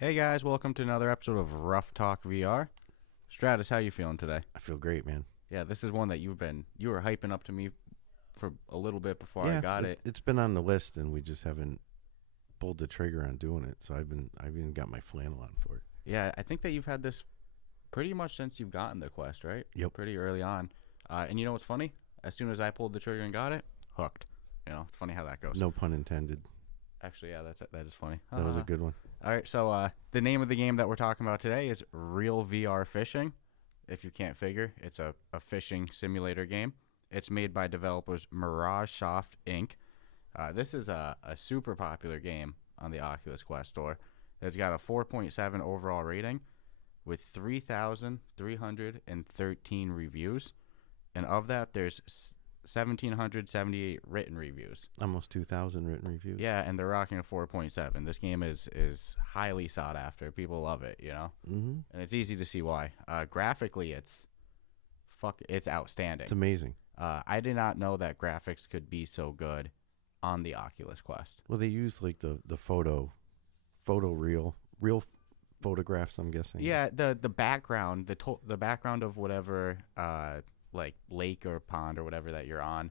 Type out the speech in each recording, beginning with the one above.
Hey guys, welcome to another episode of Ruff Talk VR. Stratus, how you feeling today? I feel great, man. Yeah, this is one that you were hyping up to me for a little bit before I Yeah, got it. it's been on the list, and we just haven't pulled the trigger on doing it. So I've even got my flannel on for it. Yeah, I think that you've had this pretty much since you've gotten the Quest, right? Yep. Pretty early on. And you know what's funny? As soon as I pulled the trigger and got it, hooked. You know, it's funny how that goes. No pun intended. Actually, yeah, that is funny. That was a good one. All right, so the name of the game that we're talking about today is Real VR Fishing. If you can't figure, it's a fishing simulator game. It's made by developers Miragesoft Inc. This is a super popular game on the Oculus Quest store. It's got a 4.7 overall rating with 3,313 reviews. And of that, there's 1,778 written reviews. Almost 2,000 written reviews. Yeah, and they're rocking a 4.7. This game is highly sought after. People love it, you know? Mm-hmm. And it's easy to see why. Graphically, it's outstanding. It's amazing. I did not know that graphics could be so good on the Oculus Quest. Well, they use like the photo real photographs, I'm guessing. Yeah, the background, the background of whatever like lake or pond or whatever that you're on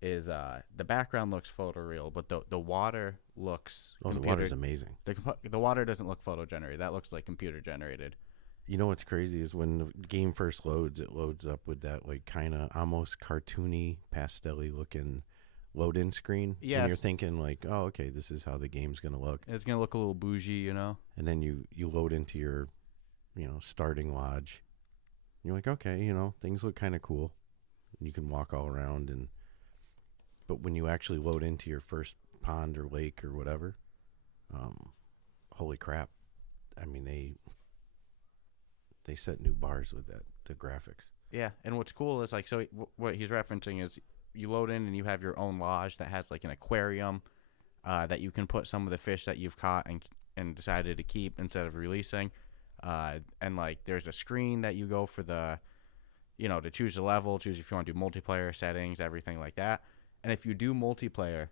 is the background looks photoreal, but the water looks the water's amazing. The water doesn't look photo generated. That looks like computer generated. You know what's crazy is when the game first loads, it loads up with that like kind of almost cartoony, pastel-y looking load-in screen. Yes. And you're thinking like, oh, okay, this is how the game's gonna look. It's gonna look a little bougie, you know. And then you load into your, starting lodge. You're like, okay, things look kind of cool. You can walk all around, but when you actually load into your first pond or lake or whatever, holy crap! I mean, they set new bars with the graphics. Yeah, and what's cool is like, so what he's referencing is you load in and you have your own lodge that has like an aquarium that you can put some of the fish that you've caught and decided to keep instead of releasing. And like there's a screen that you go for to choose the level, choose if you want to do multiplayer settings, everything like that. And if you do multiplayer,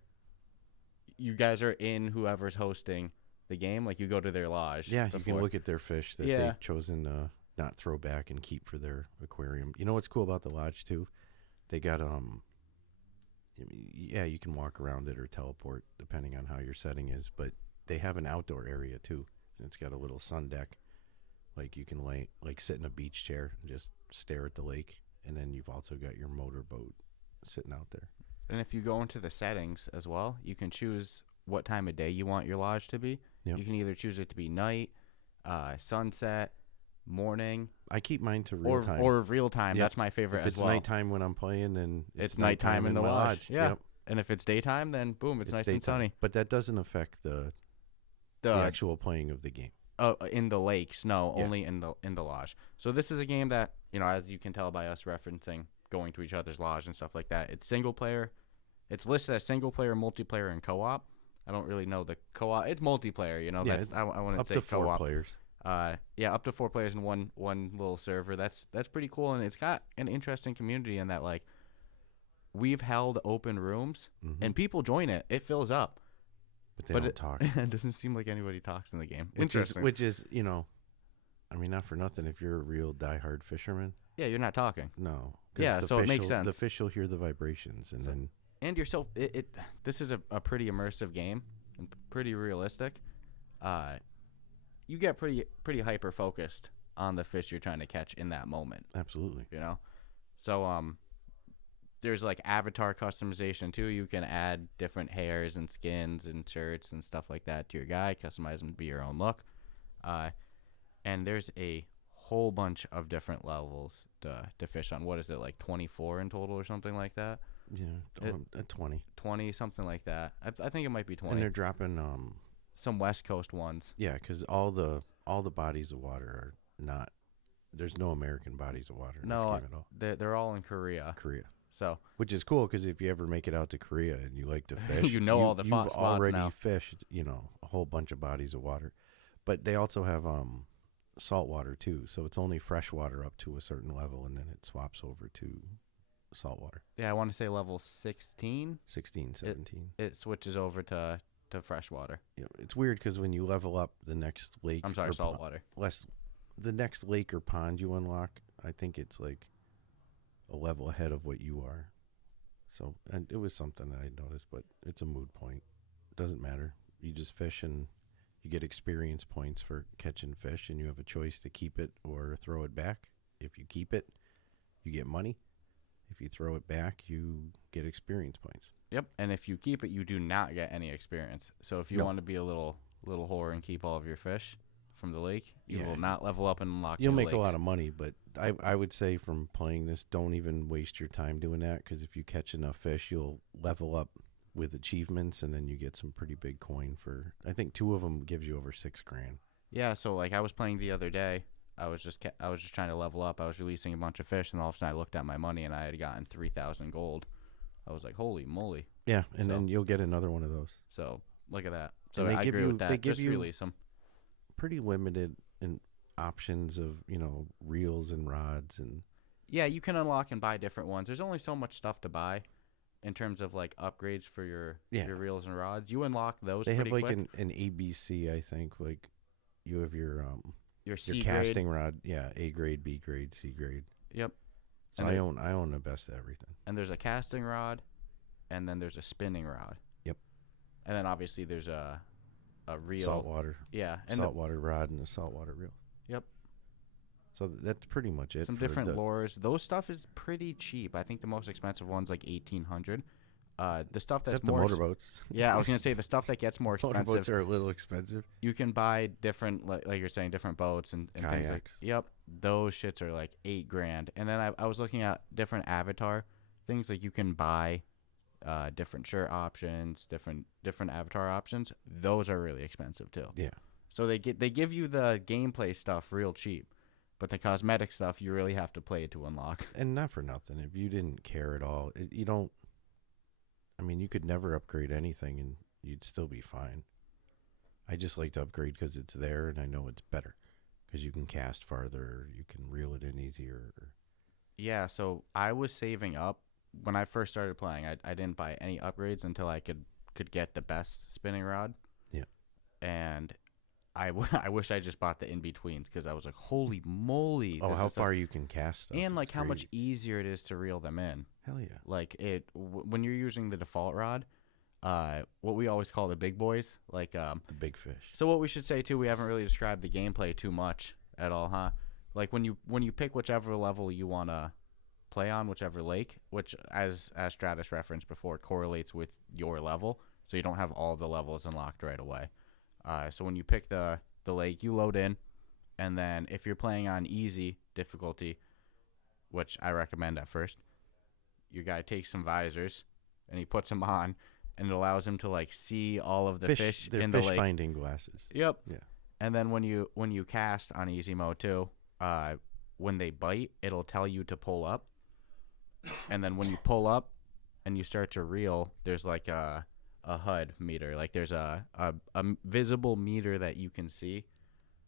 you guys are in whoever's hosting the game. Like you go to their lodge. Yeah, you can look at their fish that Yeah. they've chosen to not throw back and keep for their aquarium. You know what's cool about the lodge too? They got you can walk around it or teleport depending on how your setting is, but they have an outdoor area too. And it's got a little sun deck. Like you can sit in a beach chair and just stare at the lake, and then you've also got your motorboat sitting out there. And if you go into the settings as well, you can choose what time of day you want your lodge to be. Yep. You can either choose it to be night, sunset, morning. I keep mine to real time. Or real time. Yep. That's my favorite if as well. If it's nighttime when I'm playing, then it's nighttime in the lodge. Yeah. Yep. And if it's daytime, then boom, it's nice daytime. And sunny. But that doesn't affect the actual playing of the game. In the lakes, no, Yeah. only in the lodge. So this is a game that, as you can tell by us referencing going to each other's lodge and stuff like that, it's single player. It's listed as single player, multiplayer, and co-op. I don't really know the co-op. It's multiplayer, Yeah, I wouldn't say up to co-op. 4 players. Yeah, up to 4 players in one little server. That's pretty cool, and it's got an interesting community in that like we've held open rooms and people join it. It fills up. But they don't talk. It doesn't seem like anybody talks in the game. Which is, I mean, not for nothing. If you're a real diehard fisherman, yeah, you're not talking. no. Yeah, so it makes sense. The fish will hear the vibrations, and this is a pretty immersive game and pretty realistic. You get pretty hyper focused on the fish you're trying to catch in that moment. Absolutely. So there's like avatar customization too. You can add different hairs and skins and shirts and stuff like that to your guy, customize them to be your own look. And there's a whole bunch of different levels to fish on. What is it, like 24 in total or something like that? Yeah, at 20. 20, something like that. I think it might be 20. And they're dropping some West Coast ones. Yeah, because all the bodies of water are not. There's no American bodies of water in this game at all. They're all in Korea. So, which is cool because if you ever make it out to Korea and you like to fish, all the you've spots already now. fished, a whole bunch of bodies of water. But they also have salt water too, so it's only fresh water up to a certain level, and then it swaps over to salt water. Yeah, I want to say level 16. 16, 17. It switches over to to freshwater. You know, it's weird because when you level up the next lake, I'm sorry, or saltwater. the next lake or pond you unlock, I think it's like a level ahead of what you are. So, and it was something that I noticed, but it's a moot point. It doesn't matter. You just fish and you get experience points for catching fish, and you have a choice to keep it or throw it back. If you keep it, you get money. If you throw it back, you get experience points. Yep, and if you keep it, you do not get any experience. So if you want to be a little whore and keep all of your fish from the lake, you will not level up and unlock. You'll make a lot of money, but I would say from playing this, don't even waste your time doing that, because if you catch enough fish, you'll level up with achievements, and then you get some pretty big coin for. I think 2 of them gives you over $6,000. Yeah, so like I was playing the other day. I was just trying to level up. I was releasing a bunch of fish, and all of a sudden I looked at my money, and I had gotten 3,000 gold. I was like, holy moly. Yeah, and then you'll get another one of those. So look at that. So I agree with that. They give just release them. Pretty limited in options of, reels and rods. And yeah, you can unlock and buy different ones. There's only so much stuff to buy in terms of like upgrades for your reels and rods. You unlock those they pretty have like quick. an ABC, I think. Like you have your C casting grade. rod, A grade, B grade, C grade. Yep. So I own the best of everything. And there's a casting rod, and then there's a spinning rod. Yep. And then obviously there's a reel. Saltwater. Yeah. And saltwater rod and a saltwater reel. Yep. So that's pretty much it. Some different lures. Those stuff is pretty cheap. I think the most expensive one's like $1,800. The stuff that's except more the motorboats. Yeah, I was gonna say the stuff that gets more expensive. Motorboats are a little expensive. You can buy different, like you're saying, different boats and things like. Yep, those shits are like $8,000. And then I was looking at different avatar things, like you can buy different shirt options, different avatar options. Those are really expensive too. Yeah. So they give you the gameplay stuff real cheap, but the cosmetic stuff you really have to play to unlock. And not for nothing, if you didn't care at all, you don't. I mean, you could never upgrade anything and you'd still be fine. I just like to upgrade because it's there and I know it's better. Because you can cast farther, you can reel it in easier. Yeah, so I was saving up. When I first started playing, I didn't buy any upgrades until I could get the best spinning rod. Yeah. And I wish I just bought the in-betweens, because I was like, holy moly. Oh, how far you can cast stuff. And like how much easier it is to reel them in. Hell yeah. Like when you're using the default rod, what we always call the big boys, like the big fish. So what we should say too, we haven't really described the gameplay too much at all, huh? Like when you pick whichever level you want to play on, whichever lake, which as Stratus referenced before, correlates with your level, so you don't have all the levels unlocked right away. So when you pick the lake, you load in, and then if you're playing on easy difficulty, which I recommend at first, your guy takes some visors and he puts them on, and it allows him to like see all of the fish in the lake. Fish finding glasses. Yep. Yeah. And then when you cast on easy mode too, when they bite, it'll tell you to pull up. And then when you pull up and you start to reel, there's like a HUD meter. Like there's a visible meter that you can see.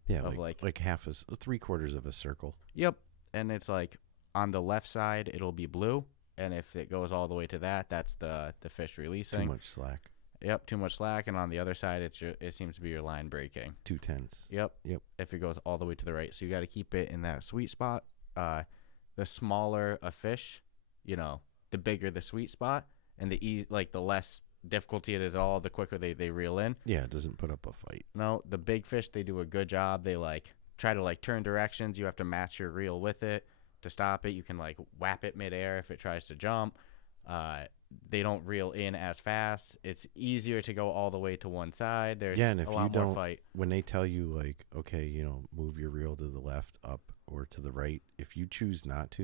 Yeah, like half 3/4 of a circle. Yep. And it's like on the left side it'll be blue, and if it goes all the way to that's the fish releasing. Too much slack. Yep, too much slack. And on the other side it seems to be your line breaking. 2 tenths. Yep. If it goes all the way to the right, so you got to keep it in that sweet spot. The smaller a fish, the bigger the sweet spot, and the less difficulty it is all, the quicker they reel in. Yeah, it doesn't put up a fight. No, the big fish, they do a good job. They try to turn directions. You have to match your reel with it to stop it. You can whap it midair if it tries to jump. They don't reel in as fast. It's easier to go all the way to one side. There's and if a lot you more don't, fight. When they tell you okay, move your reel to the left, up, or to the right, if you choose not to,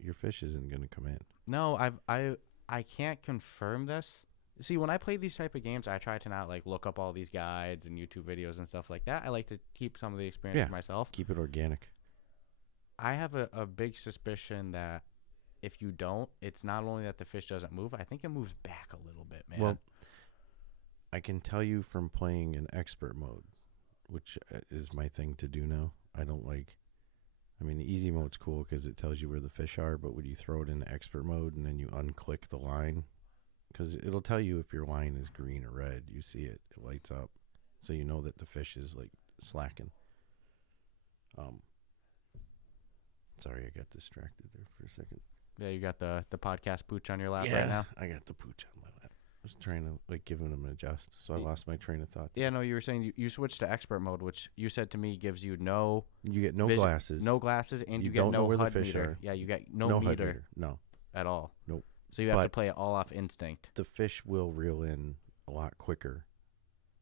your fish isn't going to come in. No, I can't confirm this. See, when I play these type of games, I try to not look up all these guides and YouTube videos and stuff like that. I like to keep some of the experience for myself. Keep it organic. I have a big suspicion that if you don't, it's not only that the fish doesn't move, I think it moves back a little bit, man. Well, I can tell you from playing in expert mode, which is my thing to do now. The easy mode's cool because it tells you where the fish are, but when you throw it into expert mode and then you unclick the line, because it'll tell you if your line is green or red. You see it, it lights up, so you know that the fish is like slacking. Sorry, I got distracted there for a second. Yeah, you got the podcast pooch on your lap right now. I got the pooch on my lap. I was trying to like giving him an adjust, so I lost my train of thought. Yeah, no, you were saying you switched to expert mode, which you said to me gives you no. You get no vision, glasses. no glasses, and you get don't know no where the HUD fish meter. are. Yeah, you get no no HUD meter, meter. No, at all. Nope. So you have to play it all off instinct. The fish will reel in a lot quicker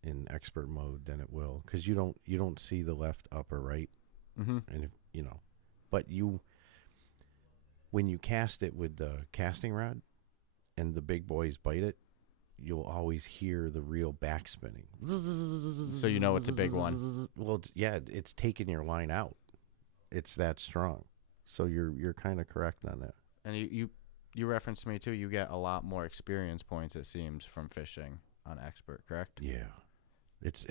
in expert mode than it will, because you don't see the left, up, or right, Mm-hmm. and if, but when you cast it with the casting rod, and the big boys bite it, you'll always hear the reel back spinning. So you know it's a big one. Well, it's taking your line out. It's that strong. So you're kind of correct on that. And you referenced to me too. You get a lot more experience points, it seems, from fishing on expert, correct? Yeah, it's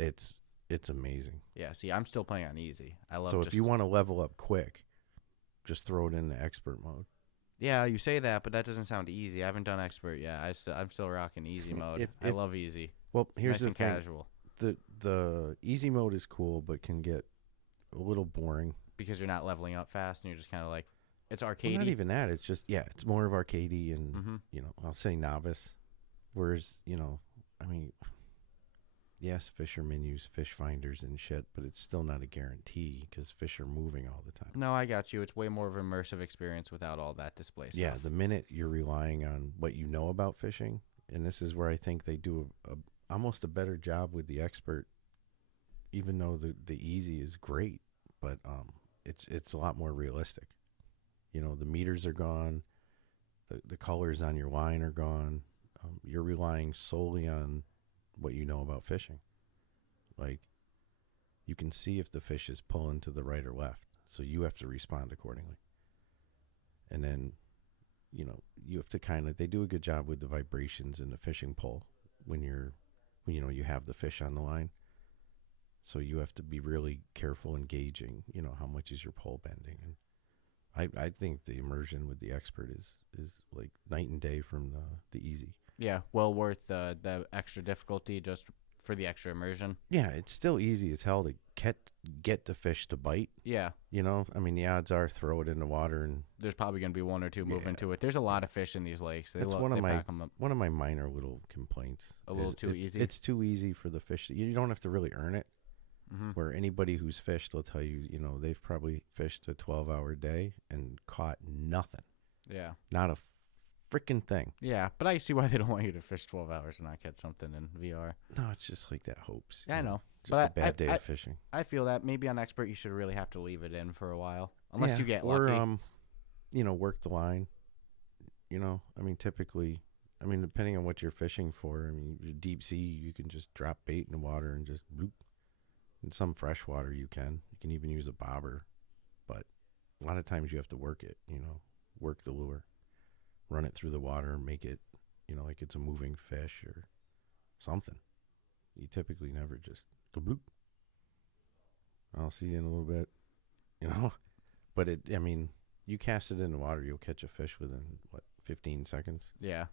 amazing. Yeah. See, I'm still playing on easy. I love. So if you want to level up quick, just throw it into expert mode. Yeah, you say that, but that doesn't sound easy. I haven't done expert yet. I'm still rocking easy mode. I love easy. Well, here's nice the and thing. Casual. The easy mode is cool, but can get a little boring because you're not leveling up fast, and you're just kind of like, it's arcadey. Well, not even that. It's just it's more of arcadey, and I'll say novice. Whereas I mean, yes, fishermen use fish finders and shit, but it's still not a guarantee because fish are moving all the time. No, I got you. It's way more of an immersive experience without all that display stuff. Yeah, the minute you're relying on what you know about fishing, and this is where I think they do almost a better job with the expert, even though the easy is great, but it's a lot more realistic. The meters are gone, the colors on your line are gone. You're relying solely on what you know about fishing. Like, you can see if the fish is pulling to the right or left, so you have to respond accordingly. And then, you have to they do a good job with the vibrations in the fishing pole when you have the fish on the line. So you have to be really careful and gauging, how much is your pole bending. And I think the immersion with the expert is like night and day from the easy. Yeah, well worth the extra difficulty just for the extra immersion. Yeah, it's still easy as hell to get the fish to bite. Yeah. I mean, the odds are throw it in the water and there's probably going to be one or two moving to it. There's a lot of fish in these lakes. That's one of my minor little complaints. A little too easy. It's too easy for the fish. You don't have to really earn it. Mm-hmm. Where anybody who's fished will tell you, they've probably fished a 12-hour day and caught nothing. Yeah. Not a freaking thing. Yeah, but I see why they don't want you to fish 12 hours and not catch something in VR. No, it's just like that hopes. Yeah, I know. Just a bad day of fishing. I feel that maybe on expert you should really have to leave it in for a while. Unless you get lucky. Or, work the line. I mean, typically, depending on what you're fishing for, deep sea, you can just drop bait in the water and just bloop. In some freshwater, you can even use a bobber, but a lot of times you have to work it, work the lure, run it through the water, make it, like it's a moving fish or something. You typically never just go bloop. I'll see you in a little bit, but you cast it in the water, you'll catch a fish within 15 seconds. Yeah.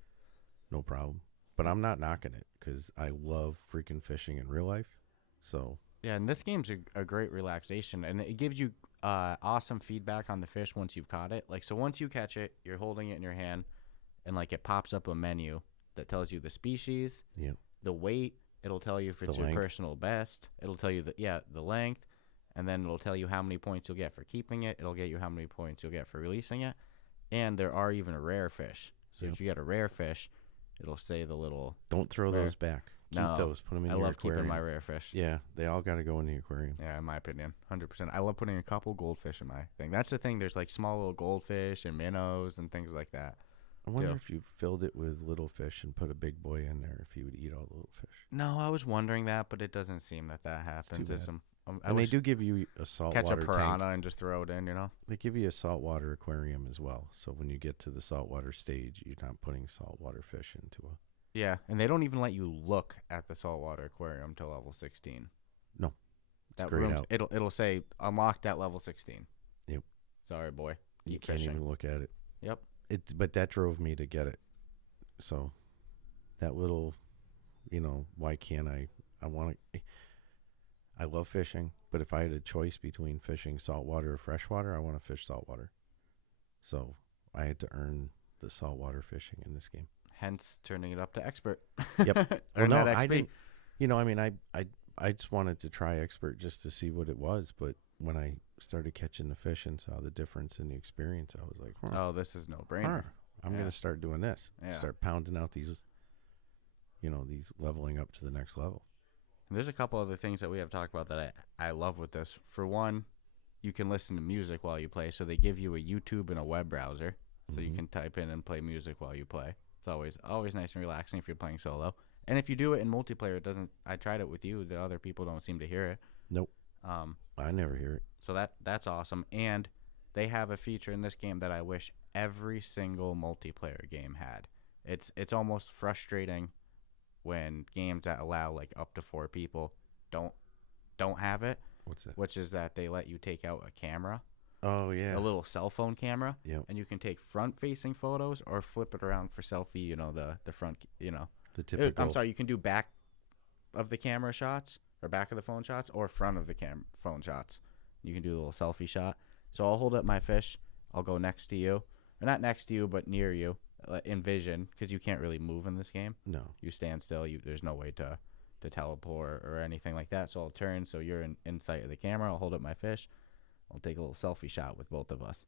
No problem. But I'm not knocking it because I love freaking fishing in real life. So. Yeah, and this game's a great relaxation, and it gives you awesome feedback on the fish once you've caught it. Like, so once you catch it, you're holding it in your hand, and like it pops up a menu that tells you the species, the weight. It'll tell you if it's your personal best. It'll tell you the length, and then it'll tell you how many points you'll get for keeping it. It'll get you how many points you'll get for releasing it, and there are even rare fish. So if you get a rare fish, it'll say the little. Don't throw those back. Keep those. Put them in your aquarium. I love keeping my rare fish. Yeah, they all got to go in the aquarium. Yeah, in my opinion, 100%. I love putting a couple goldfish in my thing. That's the thing. There's like small little goldfish and minnows and things like that. I wonder if you filled it with little fish and put a big boy in there, if you would eat all the little fish. No, I was wondering that, but it doesn't seem that happens. And they do give you a saltwater tank. Catch a piranha and just throw it in, They give you a saltwater aquarium as well. So when you get to the saltwater stage, you're not putting saltwater fish into a... Yeah, and they don't even let you look at the saltwater aquarium until level 16. No. That room, it'll say unlocked at level 16. Yep. Sorry, boy. You can't even look at it. Yep. But that drove me to get it. So that little, why can't I? I love fishing, but if I had a choice between fishing saltwater or freshwater, I want to fish saltwater. So I had to earn the saltwater fishing in this game. Hence, turning it up to expert. Yep. Well, Earn no, that I XP. didn't. I just wanted to try expert just to see what it was. But when I started catching the fish and saw the difference in the experience, I was like, Oh, this is no brainer. I'm going to start doing this. Yeah. Start pounding out these, these leveling up to the next level. And there's a couple other things that we have talked about that I love with this. For one, you can listen to music while you play. So they give you a YouTube and a web browser. So you can type in and play music while you play. It's always nice and relaxing if you're playing solo. And if you do it in multiplayer, it doesn't. I tried it with you. The other people don't seem to hear it. Nope. I never hear it. So that's awesome. And they have a feature in this game that I wish every single multiplayer game had. It's almost frustrating when games that allow like up to 4 people don't have it. What's that? Which is that they let you take out a camera. Oh, yeah. A little cell phone camera. Yep. And you can take front-facing photos or flip it around for selfie, the front, The typical. I'm sorry, you can do back of the camera shots or back of the phone shots or front of the phone shots. You can do a little selfie shot. So I'll hold up my fish. I'll go next to you. Or not next to you, but near you in vision because you can't really move in this game. No. You stand still. There's no way to teleport or anything like that. So I'll turn so you're in sight of the camera. I'll hold up my fish. I'll take a little selfie shot with both of us.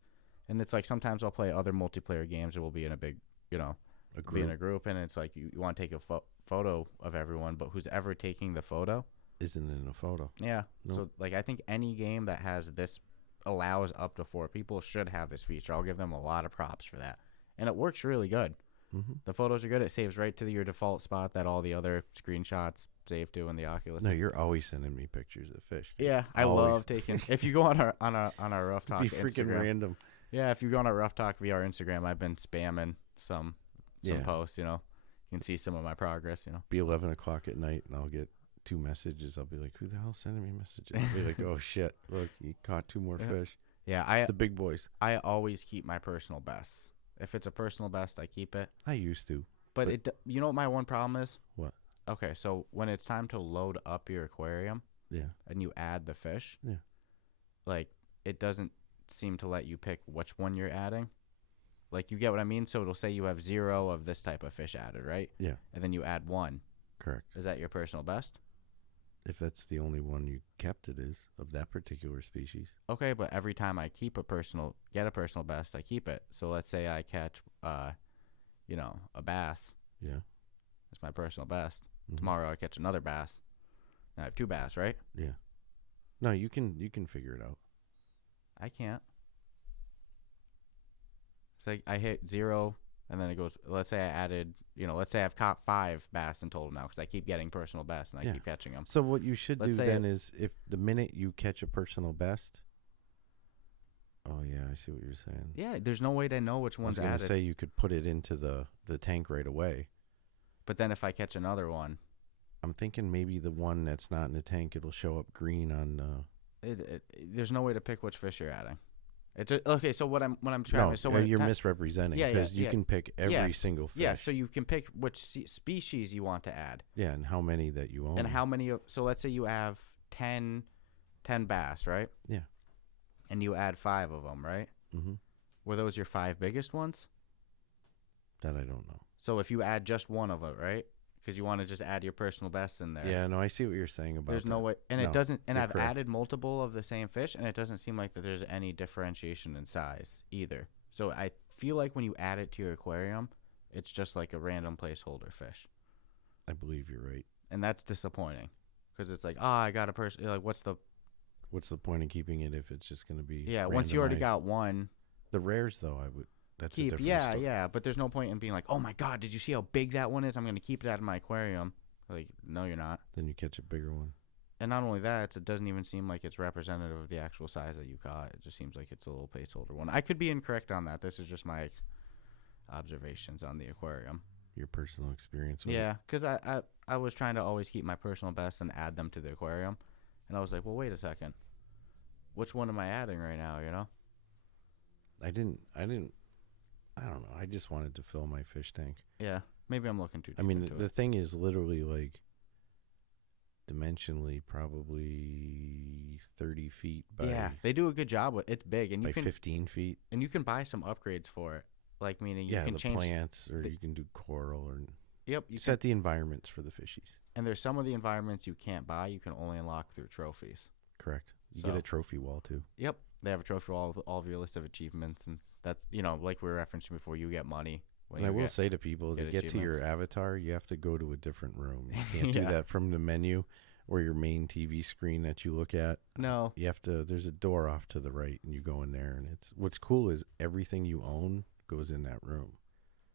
And it's like sometimes I'll play other multiplayer games and we'll be in a big, be in a group, and it's like you want to take a photo of everyone, but who's ever taking the photo isn't in a photo. Yeah. Nope. So like I think any game that has this allows up to 4 people should have this feature. I'll give them a lot of props for that. And it works really good. Mm-hmm. The photos are good. It saves right to your default spot that all the other screenshots save to in the Oculus. No, you're always sending me pictures of fish. Yeah, I love taking. If you go on our Ruff Talk, be freaking Instagram, random. Yeah, if you go on our Ruff Talk VR Instagram, I've been spamming some posts. You can see some of my progress. Be 11 o'clock at night, and I'll get 2 messages. I'll be like, "Who the hell's sending me messages?" I'll be like, "Oh shit! Look, you caught 2 more fish." Yeah, the big boys. I always keep my personal bests. If it's a personal best, I keep it. I used to. But you know what my one problem is? What? Okay, so when it's time to load up your aquarium, and you add the fish, like it doesn't seem to let you pick which one you're adding. Like, you get what I mean? So it'll say you have 0 of this type of fish added, right? Yeah. And then you add 1. Correct. Is that your personal best? If that's the only one you kept, it is of that particular species. Okay, but every time I get a personal best, I keep it. So let's say I catch, a bass. Yeah. It's my personal best. Mm-hmm. Tomorrow I catch another bass. Now I have 2 bass, right? Yeah. No, you can figure it out. I can't. It's like I hit 0, and then it goes. Let's say I added, let's say I've caught 5 bass in total now because I keep getting personal best and I keep catching them. So what you should do then is, if the minute you catch a personal best. Oh yeah, I see what you're saying. Yeah, there's no way to know which one's added. I was going to say you could put it into the tank right away. But then if I catch another one, I'm thinking maybe the one that's not in the tank, it'll show up green on. There's no way to pick which fish you're adding. Okay, so what I'm trying to. So you're misrepresenting because you can pick every single fish. Yeah, so you can pick which species you want to add. Yeah, and how many that you own. And how many. So let's say you have 10 bass, right? Yeah. And you add 5 of them, right? Mm-hmm. Were those your 5 biggest ones? That I don't know. So if you add just one of it, right? Because you want to just add your personal best in there. Yeah, no, I see what you're saying about. There's that. no way, and it doesn't. And I've correct. added multiple of the same fish, and it doesn't seem like that there's any differentiation in size either. So I feel like when you add it to your aquarium, it's just like a random placeholder fish. I believe you're right, and that's disappointing because it's like, I got a person. Like, what's the point in keeping it if it's just going to be? Yeah, once you already got one. The rares, though, I would. That's keep. A different story. Yeah, but there's no point in being like, oh my god, did you see how big that one is? I'm going to keep it out of my aquarium. Like, no, you're not. Then you catch a bigger one. And not only that, it doesn't even seem like it's representative of the actual size that you caught. It just seems like it's a little placeholder one. I could be incorrect on that. This is just my observations on the aquarium. Your personal experience with it. Yeah, because I was trying to always keep my personal best and add them to the aquarium. And I was like, well, wait a second. Which one am I adding right now, I don't know. I just wanted to fill my fish tank. Yeah. Maybe I'm looking too deep I mean, into the it. thing is literally like dimensionally probably 30 feet by Yeah, they do a good job with it's big, and you by can 15 feet. buy some upgrades for it. Like meaning you Yeah, can the change. plants, or the- you can do coral, or Yep, you can. set the environments for the fishies. And there's some of the environments you can't buy. You can only unlock through trophies. Correct. You So- get a trophy wall too. Yep, they have a trophy for all of your list of achievements, and that's like we were referencing before. You get money. When And I you will get, say to people, to get get to your achievements. avatar, you have to go to a different room. You can't do Yeah. that from the menu or your main TV screen that you look at. No. You have to. There's a door off to the right, and you go in there. And it's what's cool is everything you own goes in that room.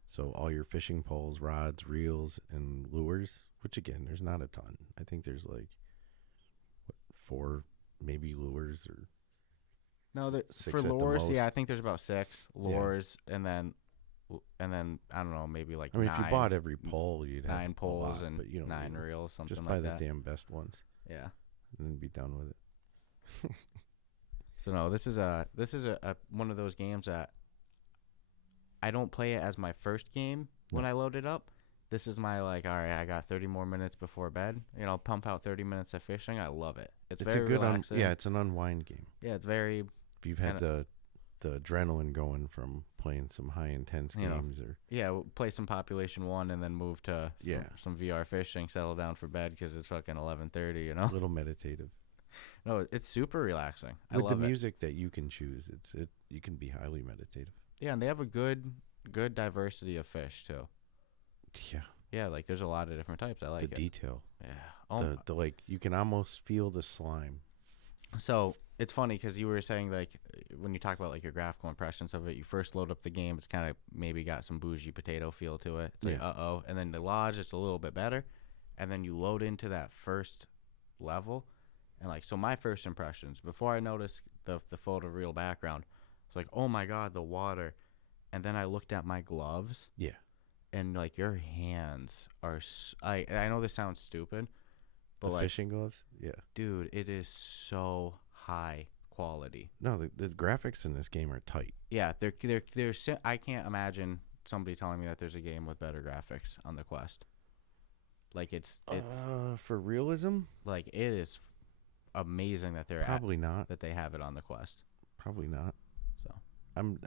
So all your fishing poles, rods, reels, and lures. Which again, there's not a ton. I think there's like 4 maybe lures or No, six for at the lures, most. yeah, I think there's about 6 lures, and then I don't know, maybe like I mean, 9, if you bought every pole, you'd have 9 a poles lot, and but you don't 9 need 'em. reels, something Just buy like the that. damn best ones Yeah. and then be done with it. So no, this is a one of those games that I don't play it as my first game when I load it up. This is my all right, I got 30 more minutes before bed. Pump out 30 minutes of fishing. I love it. It's very a good relaxing. it's an unwind game. Yeah, it's very If you've had the adrenaline going from playing some high intense games, or we'll play some Population 1 and then move to some VR fishing, settle down for bed because it's fucking 11:30, a little meditative. No, it's super relaxing. I With love the it. music that you can choose, you can be highly meditative. Yeah, and they have a good diversity of fish too. Yeah. Yeah, like there's a lot of different types. I like The it. detail. Yeah. Oh, The like you can almost feel the slime. so it's funny because you were saying like when you talk about like your graphical impressions of it, you first load up the game, it's kind of maybe got some bougie potato feel to it. It's like and then the lodge is a little bit better, and then you load into that first level, and like so my first impressions before I noticed the photoreal background, it's like oh my god the water, and then I looked at my gloves. Yeah. And like your hands are, I know this sounds stupid, but The like fishing gloves? Yeah. dude, it is so high quality. No, the graphics in this game are tight. Yeah, I can't imagine somebody telling me that there's a game with better graphics on the Quest. Like it's for realism? like it is amazing that they're Probably not. that they have it on the Quest. Probably not. So I'm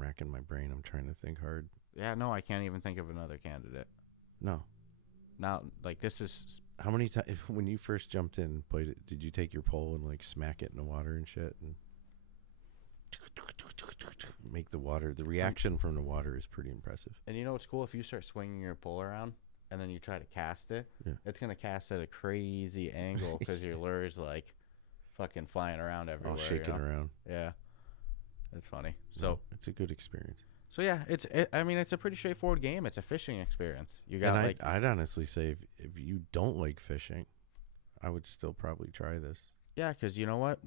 racking my brain. I'm trying to think hard. yeah, no, I can't even think of another candidate. No. Now, like this is How many times when you first jumped in and played it, did you take your pole and like smack it in the water and shit and make the reaction from the water is pretty impressive. And you know what's cool? If you start swinging your pole around and then you try to cast it, Yeah. it's going to cast at a crazy angle because your lure's like fucking flying around everywhere. All shaking around. Yeah. It's funny. So So, it's a good experience. so yeah, it's a pretty straightforward game. It's a fishing experience. You got And like, I'd honestly say if you don't like fishing, I would still probably try this. yeah, because you know what?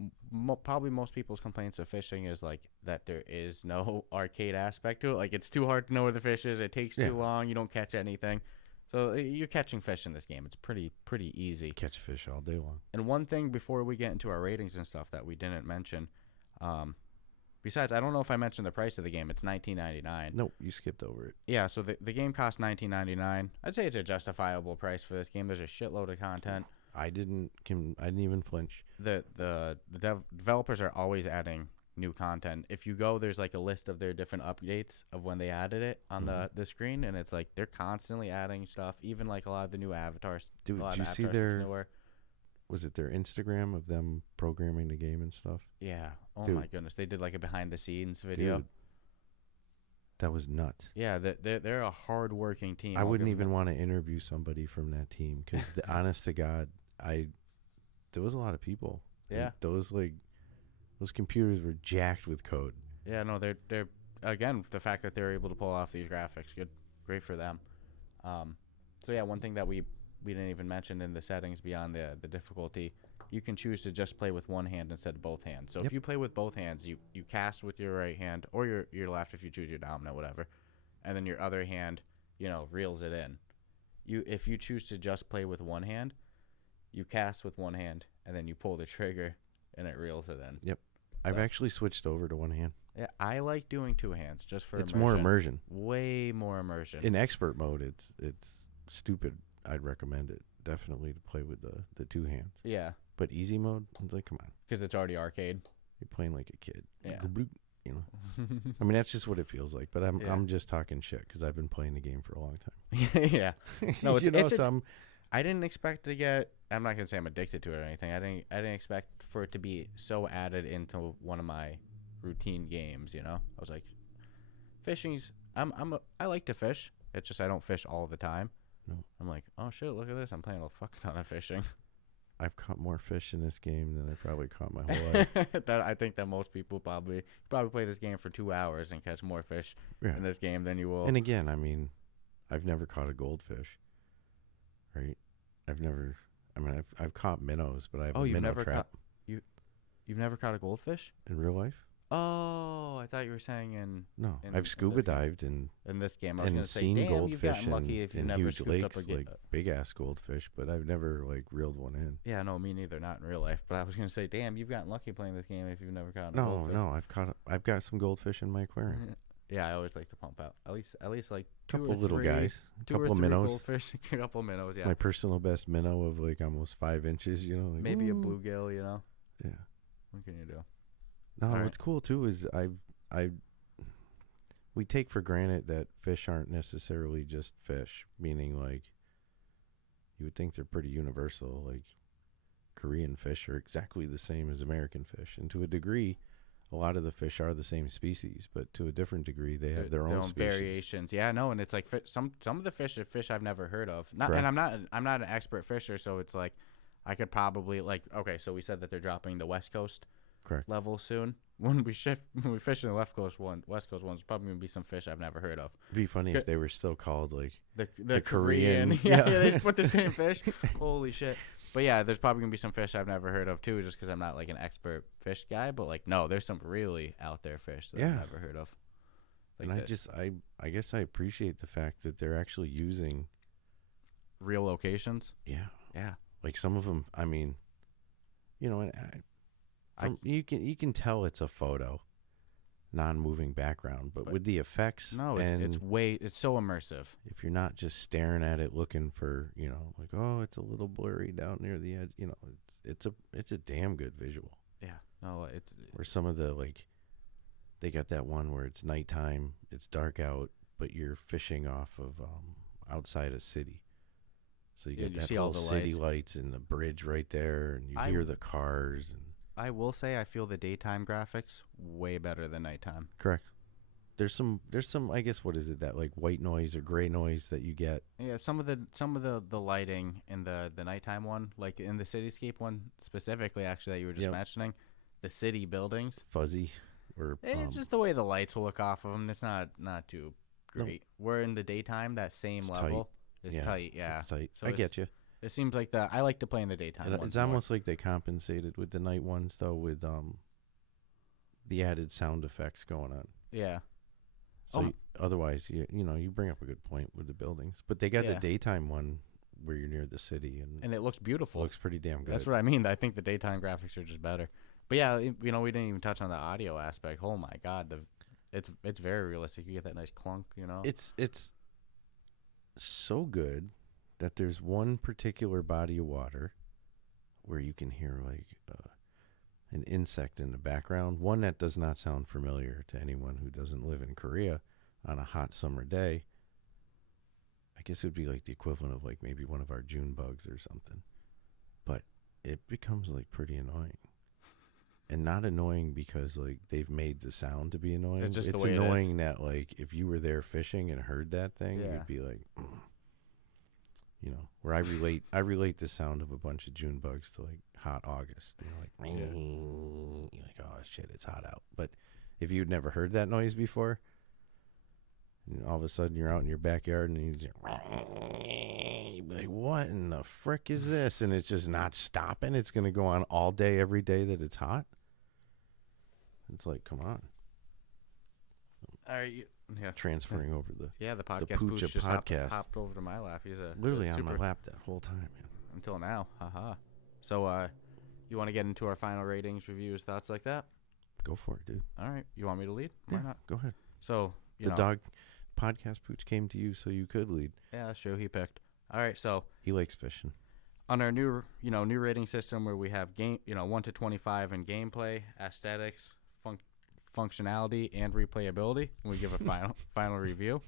Probably most people's complaints of fishing is like that there is no arcade aspect to it. Like it's too hard to know where the fish is. It takes too long. You don't catch anything. So you're catching fish in this game. It's pretty easy. Catch fish all day long. And one thing before we get into our ratings and stuff that we didn't mention, besides, I don't know if I mentioned the price of the game. It's $19.99. Nope, you skipped over it. Yeah, so the game costs $19.99. I'd say it's a justifiable price for this game. There's a shitload of content. I didn't even flinch. The developers are always adding new content. If you go, there's like a list of their different updates of when they added it on the screen, and it's like they're constantly adding stuff. Even like a lot of the new avatars. Dude, a lot did of you see avatars their? are newer. Was it their Instagram of them programming the game and stuff? Yeah. Oh Dude. my goodness, they did like a behind the scenes video. Dude, that was nuts. Yeah, they're a hard-working team. I wouldn't even want to interview somebody from that team because, honest to God, there was a lot of people. Yeah. And those computers were jacked with code. Yeah, no, they're again the fact that they're able to pull off these graphics, great for them. So yeah, one thing that we didn't even mention in the settings beyond the difficulty, you can choose to just play with one hand instead of both hands. So if you play with both hands, you cast with your right hand or your left if you choose your dominant, whatever, and then your other hand, reels it in. If you choose to just play with one hand, you cast with one hand and then you pull the trigger and it reels it in. Yep. I've actually switched over to one hand. Yeah, I like doing two hands just for It's immersion. more immersion. Way more immersion. In expert mode, it's stupid. I'd recommend it definitely to play with the two hands. Yeah. But easy mode, it's like, come on. Because it's already arcade. You're playing like a kid. Yeah. You know. I mean, that's just what it feels like. But I'm just talking shit because I've been playing the game for a long time. Yeah. No, it's, you know, I didn't expect to get. I'm not gonna say I'm addicted to it or anything. I didn't expect for it to be so added into one of my routine games. You know, I was like, fishing's. I like to fish. It's just I don't fish all the time. No. I'm like, oh shit, look at this. I'm playing a fuck ton of fishing. I've caught more fish in this game than I probably caught my whole life. I think that most people probably play this game for 2 hours and catch more fish in this game than you will. And again, I mean, I've never caught a goldfish. Right? I've caught minnows, but I have a minnow trap. You've never caught a goldfish? In real life? Oh, I thought you were saying in. No, I've scuba dived in this game. I was gonna say, seen damn, goldfish you've gotten lucky if you've in never huge scooped lakes, up like big ass goldfish, but I've never like reeled one in. Yeah, no, me neither. Not in real life. But I was gonna say, damn, you've gotten lucky playing this game if you've never caught a goldfish. No, I've got some goldfish in my aquarium. Yeah, I always like to pump out at least like couple of little guys, a couple of minnows, goldfish, a couple of minnows. Yeah, my personal best minnow of like almost 5 inches. You know, like, maybe a bluegill. You know. Yeah. What can you do? No, what's cool too is we take for granted that fish aren't necessarily just fish, meaning like you would think they're pretty universal. Like Korean fish are exactly the same as American fish, and to a degree, a lot of the fish are the same species, but to a different degree, they have their own species. Variations. Yeah, no, and it's like some of the fish are fish I've never heard of. And I'm not an expert fisher, so it's like I could probably like so we said that they're dropping the West Coast level soon. When we fish in the West Coast ones, probably gonna be some fish I've never heard of. It'd be funny if they were still called like the Korean. Yeah, they just put the same fish. Holy shit! But yeah, there's probably gonna be some fish I've never heard of too, just because I'm not like an expert fish guy. But like, no, there's some really out there fish that I've never heard of. Like and I guess I appreciate the fact that they're actually using real locations. Yeah. Like some of them, I mean, you know, you can tell it's a photo, non-moving background, but with the effects, it's so immersive. If you're not just staring at it looking for, you know, like, oh, it's a little blurry down near the edge, you know, it's a damn good visual. Yeah, no, it's or some of the like, they got that one where it's nighttime, it's dark out, but you're fishing off of outside a city. So you get that whole city lights and the bridge right there, and you hear the cars. And I will say I feel the daytime graphics way better than nighttime. Correct. There's some I guess what is it, that like white noise or gray noise that you get. Yeah, some of the lighting in the nighttime one, like in the cityscape one specifically, actually, that you were just mentioning, the city buildings, fuzzy, or it's just the way the lights will look off of them. It's not too great. Nope. Where in the daytime that same level. Tight. It's tight, yeah. It's tight. So I get you. It seems like I like to play in the daytime. It's almost like they compensated with the night ones, though, with the added sound effects going on. Yeah. So otherwise, you bring up a good point with the buildings, but they got the daytime one where you're near the city, and it looks beautiful. It looks pretty damn good. That's what I mean. I think the daytime graphics are just better. But yeah, we didn't even touch on the audio aspect. Oh my god, it's very realistic. You get that nice clunk, you know. It's so good that there's one particular body of water where you can hear like an insect in the background, one that does not sound familiar to anyone who doesn't live in Korea on a hot summer day. I guess it would be like the equivalent of like maybe one of our June bugs or something, but it becomes like pretty annoying. And not annoying because like they've made the sound to be annoying. It's just it's the way annoying that like if you were there fishing and heard that thing, you'd be like, you know, where I relate the sound of a bunch of June bugs to like hot August. You know, like you're like, oh shit, it's hot out. But if you'd never heard that noise before, and all of a sudden you're out in your backyard and you just you'd be like, what in the frick is this? And it's just not stopping. It's gonna go on all day, every day that it's hot. It's like, come on. Transferring over the podcast boost just hopped over to my lap. He's literally on my lap that whole time, man. Until now, haha. So, you want to get into our final ratings, reviews, thoughts like that? Go for it, dude. All right. You want me to lead? Why not? Go ahead. So, The dog podcast pooch came to you so you could lead. Yeah, that's true. He picked. All right. So he likes fishing. On our new rating system where we have 1 to 25 in gameplay, aesthetics, functionality, and replayability, and we give a final review.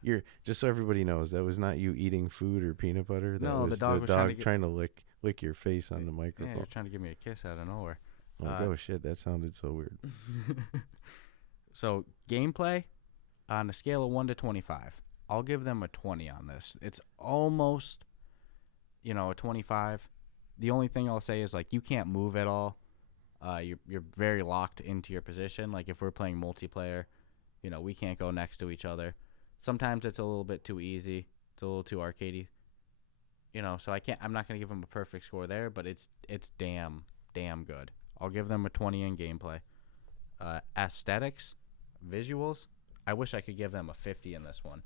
You're just so everybody knows that was not you eating food or peanut butter. That No, was the dog was trying to lick your face on the microphone. Yeah, he was trying to give me a kiss out of nowhere. Oh shit, that sounded so weird. So gameplay, on a scale of 1 to 25, I'll give them a 20 on this. It's almost, a 25. The only thing I'll say is like you can't move at all. You're very locked into your position. Like if we're playing multiplayer, we can't go next to each other. Sometimes it's a little bit too easy. It's a little too arcadey. So I'm not gonna give them a perfect score there, but it's damn good. I'll give them a 20 in gameplay. Aesthetics, visuals, I wish I could give them a 50 in this one.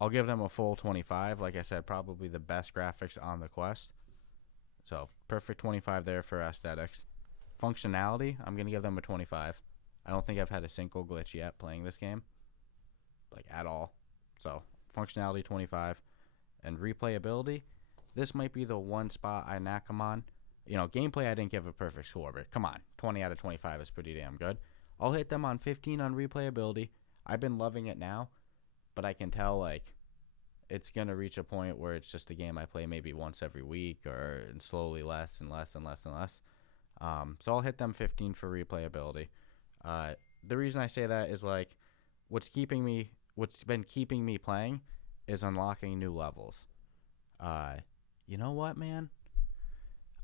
I'll give them a full 25. Like I said, probably the best graphics on the Quest. So perfect 25 there for aesthetics. Functionality, I'm going to give them a 25. I don't think I've had a single glitch yet playing this game, like at all. So functionality 25. And replayability, this might be the one spot I knack them on. Gameplay I didn't give a perfect score, but come on, 20 out of 25 is pretty damn good. I'll hit them on 15 on replayability. I've been loving it now, but I can tell it's going to reach a point where it's just a game I play maybe once every week and slowly less and less and less and less. So I'll hit them 15 for replayability. The reason I say that is what's been keeping me playing is unlocking new levels. You know what, man?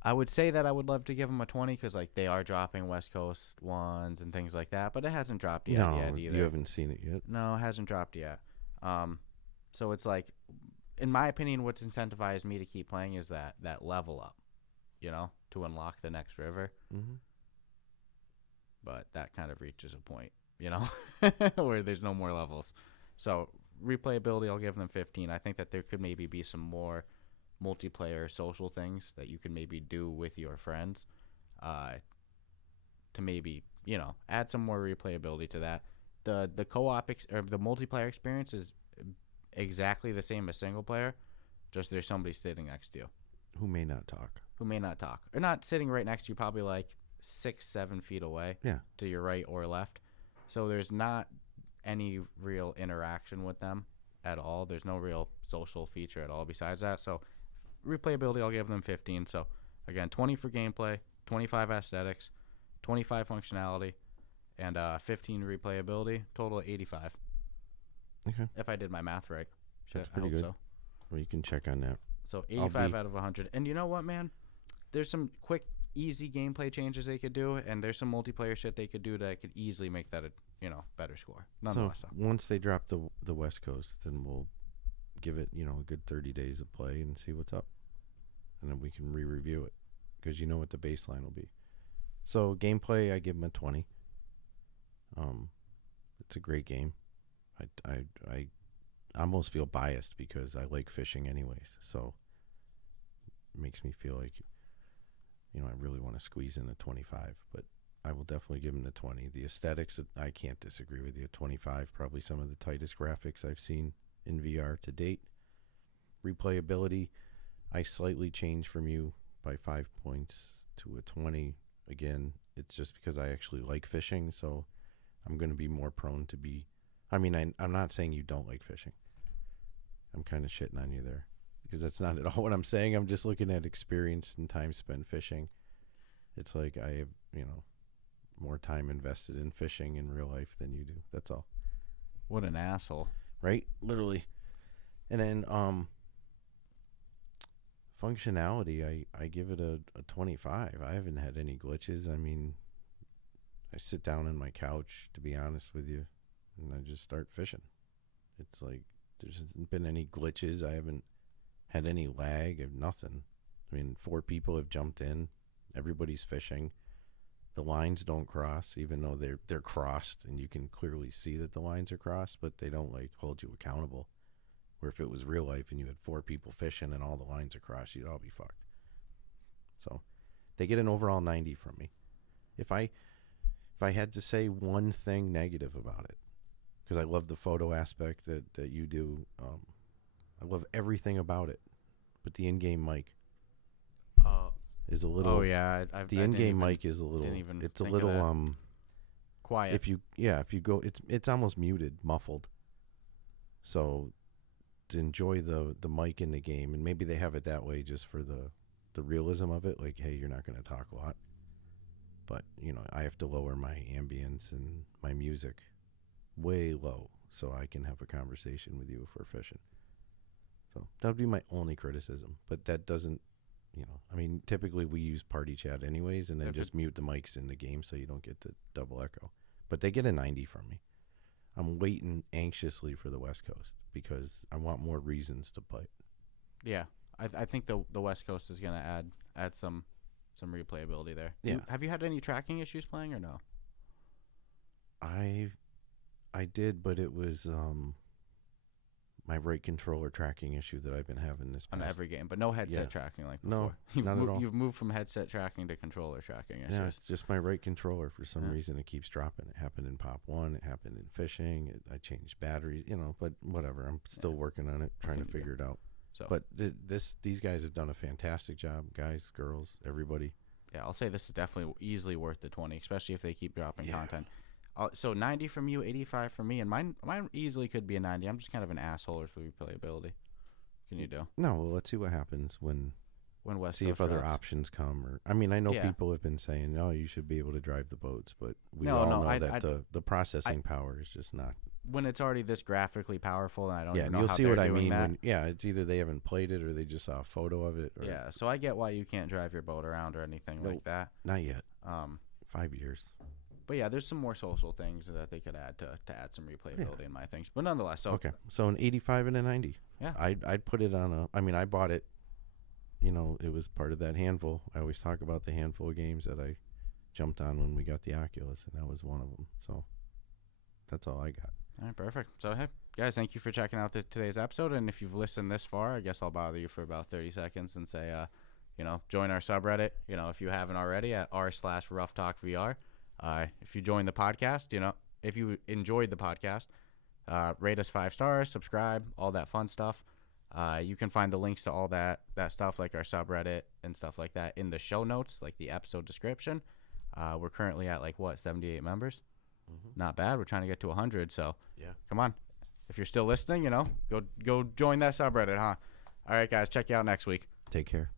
I would say that I would love to give them a 20 because they are dropping West Coast ones and things like that, but it hasn't dropped yet either. You haven't seen it yet. No, it hasn't dropped yet. So it's in my opinion, what's incentivized me to keep playing is that level up, to unlock the next river. Mm-hmm. But that kind of reaches a point, where there's no more levels. So replayability, I'll give them 15. I think that there could maybe be some more multiplayer social things that you can maybe do with your friends to maybe, add some more replayability to that. The co-op or the multiplayer experience is exactly the same as single player, just there's somebody sitting next to you. Who may not talk. Or not sitting right next to you, probably 6-7 feet away. Yeah. To your right or left. So there's not any real interaction with them at all. There's no real social feature at all besides that. So replayability, I'll give them 15. So again, 20 for gameplay, 25 aesthetics, 25 functionality, and 15 replayability. Total of 85. Okay. If I did my math right. That's pretty good. So. Well, you can check on that. So 85 out of 100. And you know what, man? There's some quick, easy gameplay changes they could do, and there's some multiplayer shit they could do that could easily make that a better score. Nonetheless, once they drop the West Coast, then we'll give it a good 30 days of play and see what's up, and then we can re-review it because you know what the baseline will be. So gameplay, I give them a 20. It's a great game. I almost feel biased because I like fishing anyways, so it makes me feel like I really want to squeeze in a 25, but I will definitely give them the 20. The aesthetics, I can't disagree with you. 25, probably some of the tightest graphics I've seen in VR to date. Replayability, I slightly changed from you by 5 points to a 20. Again, it's just because I actually like fishing, so I'm going to be more prone to be... I'm not saying you don't like fishing. I'm kind of shitting on you there because that's not at all what I'm saying. I'm just looking at experience and time spent fishing. It's like I have, more time invested in fishing in real life than you do. That's all. What an asshole. Right? Literally. And then functionality, I give it a 25. I haven't had any glitches. I sit down on my couch, to be honest with you, and I just start fishing. It's like there's hasn't been any glitches. I haven't had any lag of nothing. 4 people have jumped in. Everybody's fishing. The lines don't cross, even though they're crossed, and you can clearly see that the lines are crossed, but they don't hold you accountable. Where if it was real life and you had 4 people fishing and all the lines are crossed, you'd all be fucked. So they get an overall 90 from me. If I had to say one thing negative about it, because I love the photo aspect that you do, I love everything about it, but the in-game mic is a little. Oh yeah, the in-game mic is a little. It's a little quiet. If you go, it's almost muted, muffled. So to enjoy the mic in the game, and maybe they have it that way just for the realism of it. Like, hey, you're not going to talk a lot, but I have to lower my ambience and my music way low so I can have a conversation with you if we're fishing. So that would be my only criticism, but that doesn't. I mean, typically we use party chat anyways, and then just mute the mics in the game so you don't get the double echo. But they get a 90 from me. I'm waiting anxiously for the West Coast because I want more reasons to play. Yeah, I think the West Coast is going to add some replayability there. Yeah. Have you had any tracking issues playing or no? I did, but it was my right controller tracking issue that I've been having this past. On every game, but no headset tracking like before. No, not at all. You've moved from headset tracking to controller tracking issues. Yeah, it's just my right controller. For some reason, it keeps dropping. It happened in Pop 1. It happened in fishing. I changed batteries, but whatever. I'm still working on it, trying to figure it out. So, but these guys have done a fantastic job, guys, girls, everybody. Yeah, I'll say this is definitely easily worth the 20, especially if they keep dropping content. So 90 from you, 85 from me, and mine easily could be a 90. I'm just kind of an asshole with replayability. Can you do? No, well, let's see what happens when West see Coast if other drops. options come. Or I mean, I know people have been saying, "No, you should be able to drive the boats," but we know that the processing power is just not. When it's already this graphically powerful, and I don't even know you'll how see they're what I doing mean. that. It's either they haven't played it or they just saw a photo of it. Or, Yeah, so I get why you can't drive your boat around or anything like that. Not yet. 5 years. But yeah, there's some more social things that they could add to add some replayability in my things. But nonetheless, so okay, so an 85 and a 90. Yeah, I'd put it on a. I mean, I bought it. It was part of that handful. I always talk about the handful of games that I jumped on when we got the Oculus, and that was one of them. So that's all I got. All right, perfect. So hey, guys, thank you for checking out today's episode. And if you've listened this far, I guess I'll bother you for about 30 seconds and say, join our subreddit. If you haven't already, at r/Ruff Talk VR. If you join the podcast, if you enjoyed the podcast, rate us 5 stars, subscribe, all that fun stuff. You can find the links to all that stuff, like our subreddit and stuff like that, in the show notes, like the episode description. We're currently at 78 members. Mm-hmm. Not bad. We're trying to get to 100. So come on. If you're still listening, go join that subreddit, huh? All right, guys, check you out next week. Take care.